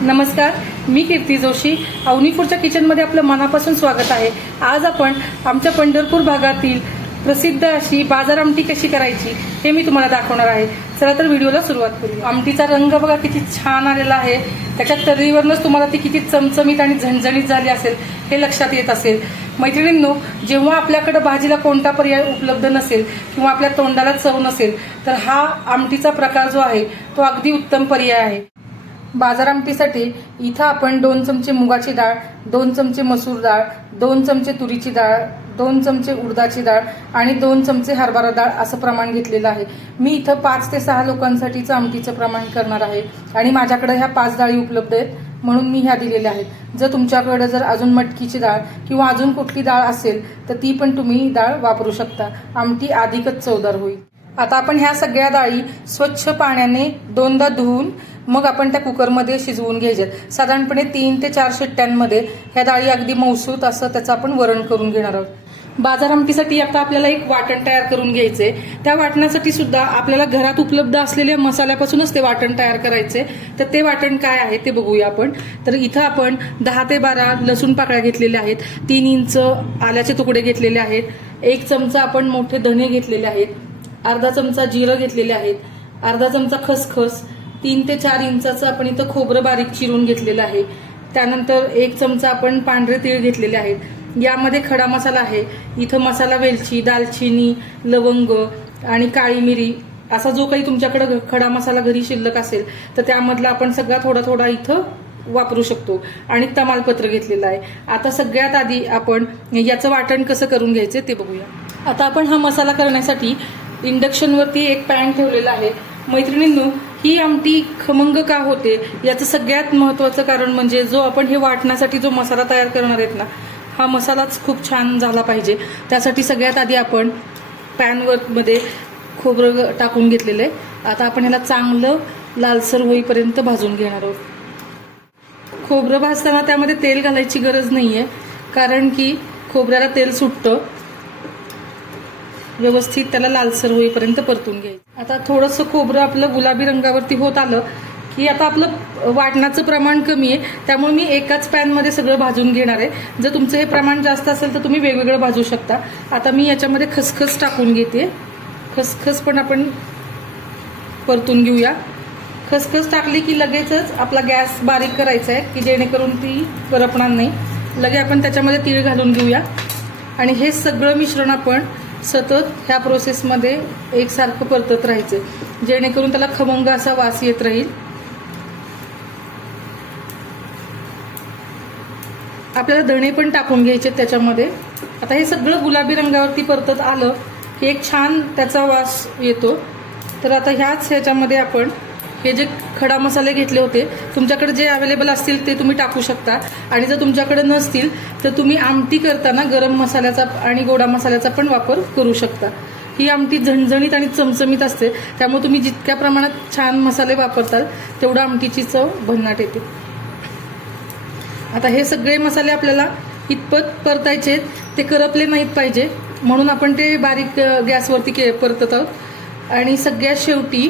नमस्कार, मी कीर्ती जोशी. अवनीपूरच्या किचनमध्ये आपलं मनापासून स्वागत आहे. आज आपण आमच्या पंढरपूर भागातील प्रसिद्ध अशी बाजार आमटी कशी करायची हे मी तुम्हाला दाखवणार आहे. चला तर व्हिडिओला सुरुवात करू. आमटीचा रंग बघा किती छान आलेला आहे. त्याच्या तर्रीवरनच तुम्हाला ती किती चमचमीत आणि झणझणीत झाली असेल हे लक्षात येत असेल. मैत्रिणींनो, जेव्हा आपल्याकडे भाजीला कोणता पर्याय उपलब्ध नसेल किंवा आपल्या तोंडाला चव नसेल तर हा आमटीचा प्रकार जो आहे तो अगदी उत्तम पर्याय आहे. बाजार आमटीसाठी इथं आपण 2 चमचे मुगाची डाळ, 2 चमचे मसूर डाळ, 2 चमचे तुरीची डाळ, 2 चमचे उडदाची डाळ आणि 2 चमचे हरभरा डाळ असं प्रमाण घेतलेलं आहे. मी इथं 5 ते 6 लोकांसाठीचं आमटीचं प्रमाण करणार आहे आणि माझ्याकडे ह्या 5 डाळी उपलब्ध आहेत म्हणून मी ह्या दिलेल्या आहेत. जर तुमच्याकडे जर अजून मटकीची डाळ किंवा अजून कुठली डाळ असेल तर ती पण तुम्ही डाळ वापरू शकता. आमटी अधिकच चवदार होईल. आता आपण ह्या सगळ्या डाळी स्वच्छ पाण्याने 2दा धुवून मग आपण त्या कुकरमध्ये शिजवून घ्यायच्यात. साधारणपणे 3 ते 4 शिट्ट्यांमध्ये ह्या डाळी अगदी मौसूत असं त्याचं आपण वरण करून घेणार आहोत. बाजार आमटीसाठी आता आपल्याला एक वाटण तयार करून घ्यायचंय. त्या वाटणासाठी सुद्धा आपल्याला घरात उपलब्ध असलेल्या मसाल्यापासूनच ते वाटण तयार करायचंय. तर ते वाटण काय आहे ते बघूया आपण. तर इथं आपण 10 ते 12 लसूण पाकळ्या घेतलेल्या आहेत, 3 इंच आल्याचे तुकडे घेतलेले आहेत, 1 चमचा आपण मोठे धणे घेतलेले आहेत, अर्धा चमचा जिरं घेतलेले आहेत, अर्धा चमचा खसखस, 3 ते 4 इंचाचं आपण इथं खोबरं बारीक चिरून घेतलेलं आहे. त्यानंतर 1 चमचा आपण पांढरे तीळ घेतलेले आहेत. यामध्ये खडा मसाला आहे. इथं मसाला वेलची, दालचिनी, लवंग आणि काळी मिरी असा जो काही तुमच्याकडे खडा मसाला घरी शिल्लक असेल तर त्यामधला आपण सगळा थोडा थोडा इथं वापरू शकतो. आणि तमालपत्र घेतलेलं आहे. आता सगळ्यात आधी आपण याचं वाटण कसं करून घ्यायचं ते बघूया. आता आपण हा मसाला करण्यासाठी इंडक्शनवरती एक पॅन ठेवलेला आहे. मैत्रिणींनो, ही आमटी खमंग का होते याचं सगळ्यात महत्वाचं कारण म्हणजे जो आपण हे वाटण्यासाठी जो मसाला तयार करणार आहेत ना, हा मसालाच खूप छान झाला पाहिजे. त्यासाठी सगळ्यात आधी आपण पॅनमध्ये खोबरं टाकून घेतलेलं आहे. आता आपण ह्याला चांगलं लालसर होईपर्यंत भाजून घेणार आहोत. खोबरं भाजताना त्यामध्ये तेल घालायची गरज नाहीये, कारण की खोबऱ्याला तेल सुटतं. व्यवस्थित त्याला लालसर होईपर्यंत परतून घ्यायचं. आता थोडंसं खोबरं आपलं गुलाबी रंगावरती होत आलं की आता आपलं वाटणाचं प्रमाण कमी आहे, त्यामुळे मी एकाच पॅनमध्ये सगळं भाजून घेणार आहे. जर तुमचं हे प्रमाण जास्त असेल तर तुम्ही वेगवेगळं भाजू शकता. आता मी याच्यामध्ये खसखस टाकून घेते. खसखस पण आपण परतून घेऊया. खसखस टाकली की लगेचच आपला गॅस बारीक करायचा आहे की जेणेकरून ती करपणार नाही. लगे आपण त्याच्यामध्ये तीळ घालून घेऊया आणि हे सगळं मिश्रण आपण सतत ह्या प्रोसेसमध्ये एकसारखं परतत राहायचं जेणेकरून त्याला खमंग असा वास येत राहील. आपल्याला धणे पण टाकून घ्यायचे त्याच्यामध्ये. आता हे सगळं गुलाबी रंगावरती परतत आलं की एक छान त्याचा वास येतो. तर आता ह्याच्यामध्ये आपण हे जे खडा मसाले घेतले होते, तुमच्याकडे जे अवेलेबल असतील ते तुम्ही टाकू शकता. आणि जर तुमच्याकडे नसतील तर तुम्ही आमटी करताना गरम मसाल्याचा आणि गोडा मसाल्याचा पण वापर करू शकता. ही आमटी झणझणीत आणि चमचमीत असते, त्यामुळे तुम्ही जितक्या प्रमाणात छान मसाले वापरताल तेवढा आमटीची चव भन्नाट येते. आता हे सगळे मसाले आपल्याला इतपत परतायचे, ते करपले नाहीत पाहिजे म्हणून आपण ते बारीक गॅसवरती परतत आहोत. आणि सगळ्यात शेवटी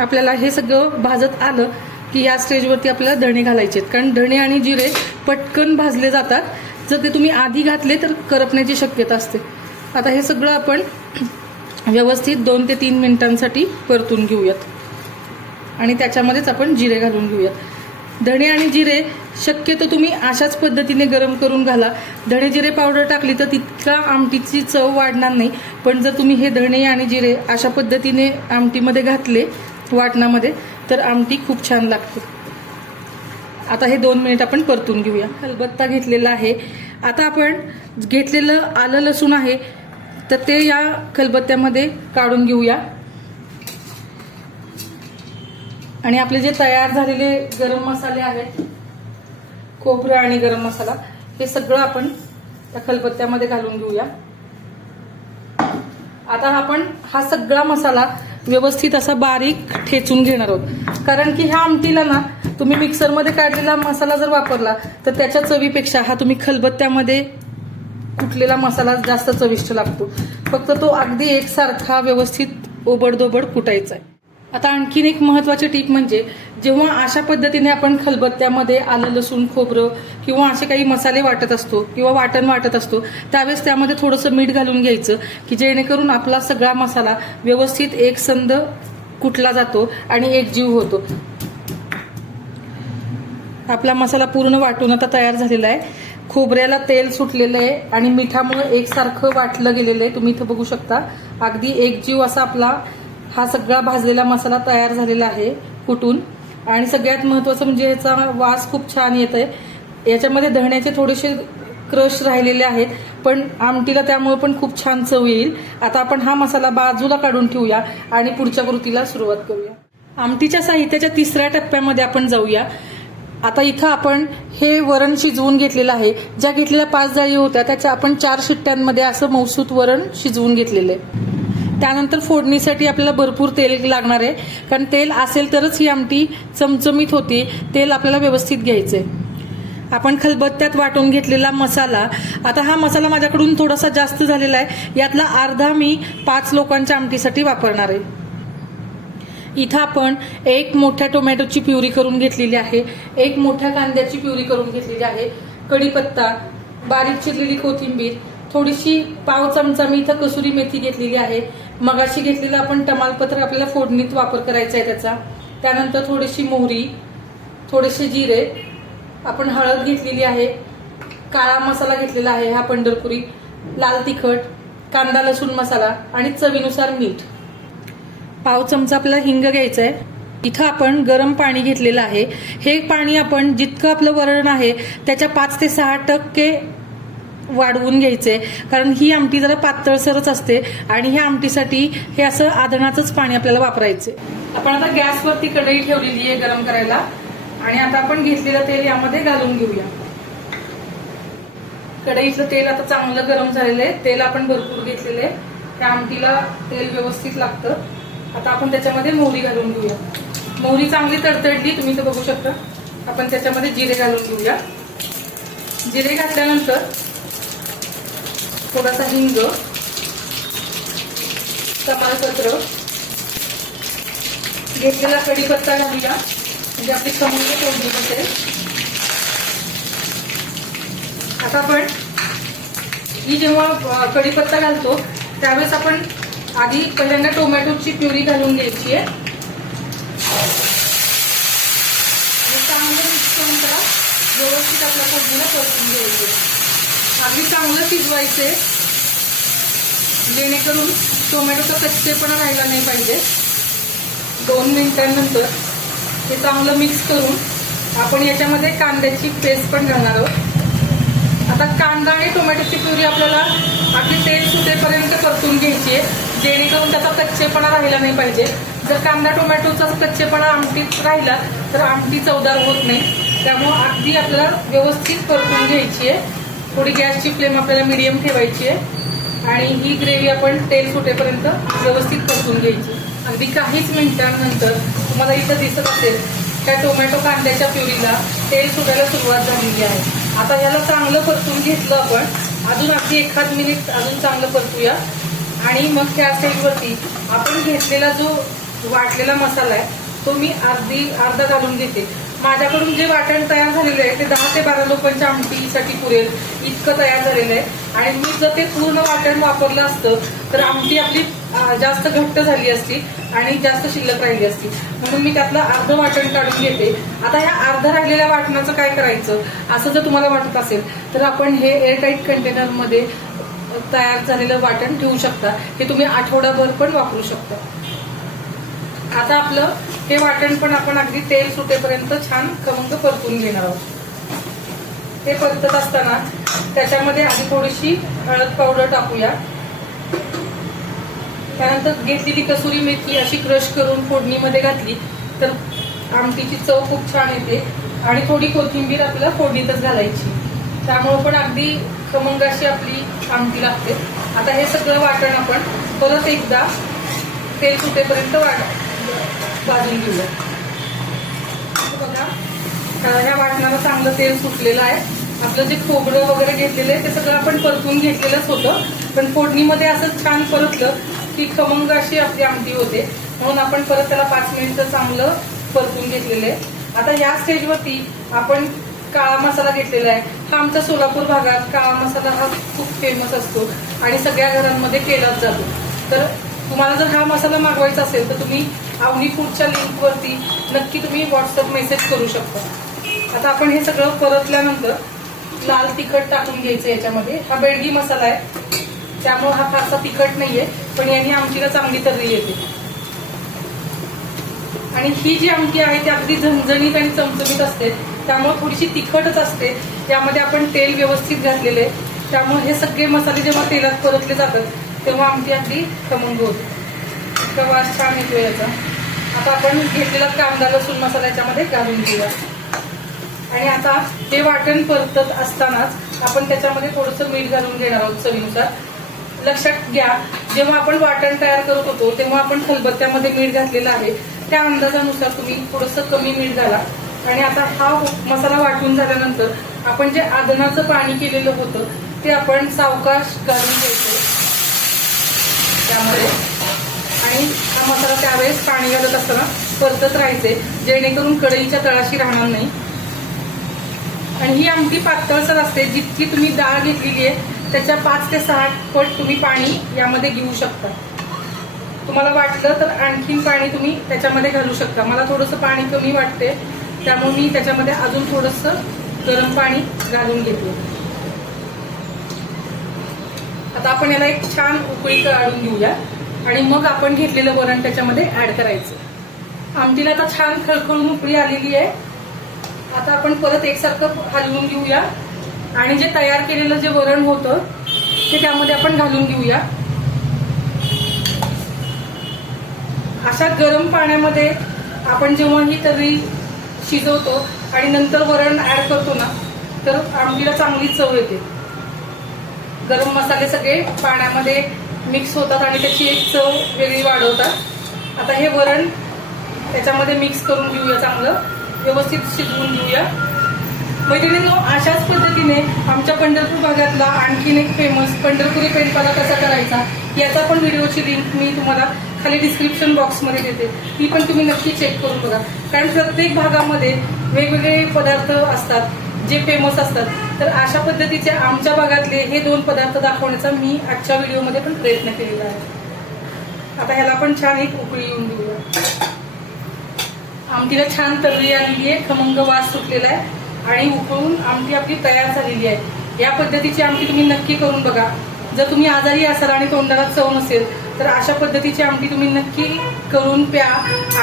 आपल्याला हे सगळं भाजत आलं की या स्टेजवरती आपल्याला धणे घालायचे आहेत, कारण धणे आणि जिरे पटकन भाजले जातात. जर ते तुम्ही आधी घातले तर करपण्याची शक्यता असते. आता हे सगळं आपण व्यवस्थित 2 ते 3 मिनिटांसाठी परतून घेऊयात आणि त्याच्यामध्येच आपण जिरे घालून घेऊयात. धणे आणि जिरे शक्यतो तुम्ही अशाच पद्धतीने गरम करून घाला. धणे जिरे पावडर टाकली तर तितका आमटीची चव वाढणार नाही, पण जर तुम्ही हे धणे आणि जिरे अशा पद्धतीने आमटीमध्ये घातले वाटणामध्ये तर आमटी खूप छान लागते. आता हे 2 मिनिट आपण परतून घेऊया. खलबत्ता घेतलेला आहे. आता आपण घेतलेलं आलं लसूण आहे तर ते या खलबत्त्यामध्ये काढून घेऊया. आणि आपले जे तयार झालेले गरम मसाले आहेत, खोबरं आणि गरम मसाला, हे सगळं आपण त्या खलबत्त्यामध्ये घालून घेऊया. आता आपण हा सगळा मसाला व्यवस्थित असा बारीक ठेचून घेणार आहोत, कारण की ह्या आमटीला ना तुम्ही मिक्सरमध्ये काढलेला मसाला जर वापरला तर त्याच्या चवीपेक्षा हा तुम्ही खलबत्त्यामध्ये कुटलेला मसाला जास्त चविष्ट लागतो. फक्त तो अगदी एकसारखा व्यवस्थित ओबडधोबड कुटायचा आहे. आता आणखीन एक महत्वाची टीप म्हणजे जेव्हा अशा पद्धतीने आपण खलबत्त्यामध्ये आलं लसूण खोबरं किंवा असे काही मसाले वाटत असतो किंवा वाटण वाटत असतो त्यावेळेस त्यामध्ये थोडंसं मीठ घालून घ्यायचं की जेणेकरून आपला सगळा मसाला व्यवस्थित एकसंध कुटला जातो आणि एकजीव होतो. आपला मसाला पूर्ण वाटून आता तयार झालेला आहे. खोबऱ्याला तेल सुटलेलं आहे आणि मिठामुळे एकसारखं वाटलं गेलेलं आहे. तुम्ही इथं बघू शकता अगदी एकजीव असा आपला हा सगळा भाजलेला मसाला तयार झालेला आहे कुटून. आणि सगळ्यात महत्वाचं म्हणजे याचा वास खूप छान येत आहे. याच्यामध्ये धण्याचे थोडेसे क्रश राहिलेले आहेत पण आमटीला त्यामुळे पण खूप छान चव येईल. आता आपण हा मसाला बाजूला काढून ठेवूया आणि पुढच्या कृतीला सुरुवात करूया. आमटीच्या साहित्याच्या तिसऱ्या टप्प्यामध्ये आपण जाऊया. आता इथं आपण हे वरण शिजवून घेतलेलं आहे. ज्या घेतलेल्या 5 जाळी होत्या त्याच्या आपण 4 शिट्ट्यांमध्ये असं मौसूत वरण शिजवून घेतलेलं आहे. त्यानंतर फोडणीसाठी आपल्याला भरपूर तेल लागणार आहे कारण तेल असेल तरच ही आमटी चमचमीत होती. तेल आपल्याला व्यवस्थित घ्यायचंय. आपण खलबत्त्यात वाटून घेतलेला मसाला, आता हा मसाला माझ्याकडून थोडासा जास्त झालेला आहे. यातला अर्धा मी 5 लोकांच्या आमटीसाठी वापरणार आहे. इथं आपण 1 मोठ्या टोमॅटोची प्युरी करून घेतलेली आहे, 1 मोठ्या कांद्याची प्युरी करून घेतलेली आहे, कढीपत्ता, बारीक चिरलेली कोथिंबीर, थोडीशी पाव चमचा मी इथं कसुरी मेथी घेतलेली आहे. मगाशी घेतलेलं आपण तमालपत्र आपल्याला फोडणीत वापर करायचा आहे त्याचा. त्यानंतर थोडीशी मोहरी, थोडेसे जिरे, आपण हळद घेतलेली आहे, काळा मसाला घेतलेला आहे हा पंढरपुरी, लाल तिखट, कांदा लसूण मसाला आणि चवीनुसार मीठ. पाव चमचा आपल्याला हिंग घ्यायचा आहे. इथं आपण गरम पाणी घेतलेलं आहे. हे पाणी आपण जितकं आपलं वरण आहे त्याच्या 5 ते 6% वाढवून घ्यायचंय कारण ही आमटी जरा पातळसरच असते आणि ह्या आमटीसाठी हे असं आधणाचंच पाणी आपल्याला वापरायचंय. आपण आता गॅसवरती कढई ठेवलेली आहे गरम करायला आणि आता आपण घेतलेलं तेल यामध्ये घालून घेऊया. कढईचं तेल आता चांगलं गरम झालेलं आहे. तेल आपण भरपूर घेतलेलं आहे. त्या आमटीला तेल व्यवस्थित लागतं. आता आपण त्याच्यामध्ये मोहरी घालून घेऊया. मोहरी चांगली तडतडली तुम्ही तर बघू शकता. आपण त्याच्यामध्ये जिरे घालून घेऊया. जिरे घातल्यानंतर थोडासा हिंग, तमालपत्र, घेतलेला कढीपत्ता घालूया म्हणजे आपली खमंग फोडणी बसेल. आता आपण ही जेव्हा कढीपत्ता घालतो त्यावेळेस आपण आधी पहिल्यांदा टोमॅटोची प्युरी घालून घ्यायची आहे. चांगलं मिक्स करून त्याला व्यवस्थित आपल्या फोडणीला परतून घ्यायचं. अगदी चांगलं शिजवायचे जेणेकरून टोमॅटोचा कच्चेपणा राहिला नाही पाहिजे. 2 मिनिटांनंतर हे चांगलं मिक्स करून आपण याच्यामध्ये कांद्याची पेस्ट पण घालणार आहोत. आता कांदा आणि टोमॅटोची प्युरी आपल्याला अगदी तेल सुटेपर्यंत परतून घ्यायची आहे जेणेकरून त्याचा कच्चेपणा राहिला नाही पाहिजे. जर कांदा टोमॅटोचा कच्चेपणा आमटीत राहिला तर आमटी चवदार होत नाही. त्यामुळे अगदी आपल्याला व्यवस्थित परतून घ्यायची आहे. थोडी गॅसची फ्लेम आपल्याला मीडियम ठेवायची आहे आणि ही ग्रेव्ही आपण तेल सुटेपर्यंत व्यवस्थित परतून घ्यायची. अगदी काहीच मिनिटांनंतर तुम्हाला इथं दिसत असेल त्या टोमॅटो कांद्याच्या प्युरीला तेल सुटायला सुरुवात झालेली आहे. आता याला चांगलं परतून घेतलं आपण. अजून अगदी 1 मिनिट अजून चांगलं परतूया आणि मग त्या साईडवरती आपण घेतलेला जो वाटलेला मसाला आहे तो मी अर्धा घालून घेते. माझ्याकडून जे वाटण तयार झालेलं आहे ते 10 ते 12 लोकांच्या आमटीसाठी पुरेल इतकं तयार झालेलं आहे. आणि मी जर ते पूर्ण वाटण वापरलं असतं तर आमटी आपली जास्त घट्ट झाली असती आणि जास्त शिल्लक राहिली असती. म्हणून मी त्यातलं अर्धं वाटण काढून घेते. आता ह्या अर्ध राहिलेल्या वाटणाचं काय करायचं असं जर तुम्हाला वाटत असेल तर आपण हे एअरटाईट कंटेनरमध्ये तयार झालेलं वाटण ठेवू शकता. हे तुम्ही आठवडाभर पण वापरू शकता. आता आपलं हे वाटण पण आपण अगदी तेल सुटेपर्यंत छान खमंग परतून घेणार आहोत. ते परतत असताना त्याच्यामध्ये आधी थोडीशी हळद पावडर टाकूया. त्यानंतर घेतलेली कसुरी मेथी अशी क्रश करून फोडणीमध्ये घातली तर आमटीची चव खूप छान येते. आणि थोडी कोथिंबीर आपल्याला फोडणीतच घालायची. त्यामुळे पण अगदी खमंग अशी आपली आमटी लागते. आता हे सगळं वाटण आपण परत एकदा तेल सुटेपर्यंत भाजून घेऊया. बघा ह्या वाटणाला चांगलं तेल सुटलेलं आहे. आपलं जे खोबरं वगैरे घेतलेलं आहे ते सगळं आपण परतून घेतलेलंच होतं पण फोडणीमध्ये असं छान परतलं की खमंग अशी आपली आमटी होते. म्हणून आपण परत त्याला 5 मिनिटं चांगलं परतून घेतलेलं आहे. आता या स्टेजवरती आपण काळा मसाला घेतलेला आहे. हा आमच्या सोलापूर भागात काळा मसाला हा खूप फेमस असतो आणि सगळ्या घरांमध्ये केलाच जातो. तर तुम्हाला जर हा मसाला मागवायचा असेल तर तुम्ही अवनी फूडच्या लिंकवरती नक्की तुम्ही व्हॉट्सअप मेसेज करू शकता. आता आपण हे सगळं परतल्यानंतर लाल तिखट टाकून घ्यायचं याच्यामध्ये. हा बेडगी मसाला आहे त्यामुळे हा फारसा तिखट नाहीये, पण याने आमटीला चांगली तर्री येते. आणि ही जी आमटी आहे ती अगदी झणझणीत आणि चमचमीत असते, त्यामुळे थोडीशी तिखटच असते. यामध्ये आपण तेल व्यवस्थित घातलेले, त्यामुळे हे सगळे मसाले जेव्हा तेलात परतले जातात तेव्हा आमटी अगदी खमंग होते. इतका वास छान येतो याचा. आता आपण घेतलेला कांदा लसूण मसाला याच्यामध्ये घालून घेऊया. आणि आता हे वाटण परतत असतानाच आपण त्याच्यामध्ये थोडंसं मीठ घालून घेणार आहोत चवीनुसार. लक्षात घ्या, जेव्हा आपण वाटण तयार करत होतो तेव्हा आपण खलबत्त्यामध्ये मीठ घातलेलं आहे, त्या अंदाजानुसार तुम्ही थोडंसं कमी मीठ घाला. आणि आता हा मसाला वाटून झाल्यानंतर आपण जे आदनाचं पाणी केलेलं होतं ते आपण सावकाश घालून घ्यायचं त्यामध्ये. आणि हा मसाला त्यावेळेस पाणी घालत असताना परतत राहायचे, जेणेकरून कढईच्या तळाशी राहणार नाही. आणि ही आमटी पातळसर असते. जितकी तुम्ही डाळ घेतलेली आहे त्याच्या 5 ते 6 पट तुम्ही पाणी यामध्ये घेऊ शकता. तुम्हाला वाटलं तर आणखीन पाणी तुम्ही त्याच्यामध्ये घालू शकता. मला थोडंसं पाणी कमी वाटते त्यामुळे मी त्याच्यामध्ये अजून थोडंसं गरम पाणी घालून घेते. आता आपण याला एक छान उकळी काढून घेऊया आणि मग आपण घेतलेलं वरण त्याच्यामध्ये ऍड करायचं. आमटीला आता छान खळखळून उकळी आलेली आहे. आता आपण परत एकसारखं हलवून घेऊया आणि जे तयार केलेलं जे वरण होतं ते त्यामध्ये आपण घालून घेऊया. अशा गरम पाण्यामध्ये आपण जेव्हा ही तर्री शिजवतो आणि नंतर वरण ऍड करतो ना तर आमटीला चांगली चव येते. गरम मसाले सगळे पाण्यामध्ये मिक्स होतात आणि त्याची एक चव वेगळी वाढवतात. आता हे वरण त्याच्यामध्ये मिक्स करून घेऊया, चांगलं व्यवस्थित शिजवून घेऊया. मैत्रिणींनो, अशाच पद्धतीने आमच्या पंढरपूर भागातला आणखीन एक फेमस पंढरपुरी पेंडपाला कसा करायचा याचा पण व्हिडिओची लिंक मी तुम्हाला खाली डिस्क्रिप्शन बॉक्समध्ये देते. ती पण तुम्ही नक्की चेक करून बघा, कारण प्रत्येक भागामध्ये वेगवेगळे पदार्थ असतात जे फेमस असतात. तर अशा पद्धतीचे आमच्या भागातले हे 2 पदार्थ दाखवण्याचा मी आजच्या व्हिडिओमध्ये पण प्रयत्न केलेला आहे. आता ह्याला पण छान एक उकळी येऊन देऊया. आमटीला छान तर्री आलेली आहे, खमंग वास सुटलेला आहे आणि उकळून आमटी आपली तयार झालेली आहे. या पद्धतीची आमटी तुम्ही नक्की करून बघा. जर तुम्ही आजारी असाल आणि तोंडाला चव नसेल तर अशा पद्धतीची आमटी तुम्ही नक्की करून प्या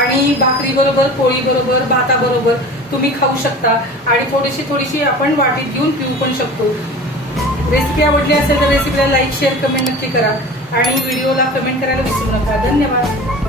आणि भाकरी बरोबर, पोळी बरोबर, भाताबरोबर तुम्ही खाऊ शकता. आणि थोडीशी आपण वाटीत घेऊन पिऊ पण शकतो. रेसिपी आवडली असेल तर रेसिपीला लाईक, शेअर, कमेंट नक्की करा आणि व्हिडिओला कमेंट करायला विसरू नका. धन्यवाद.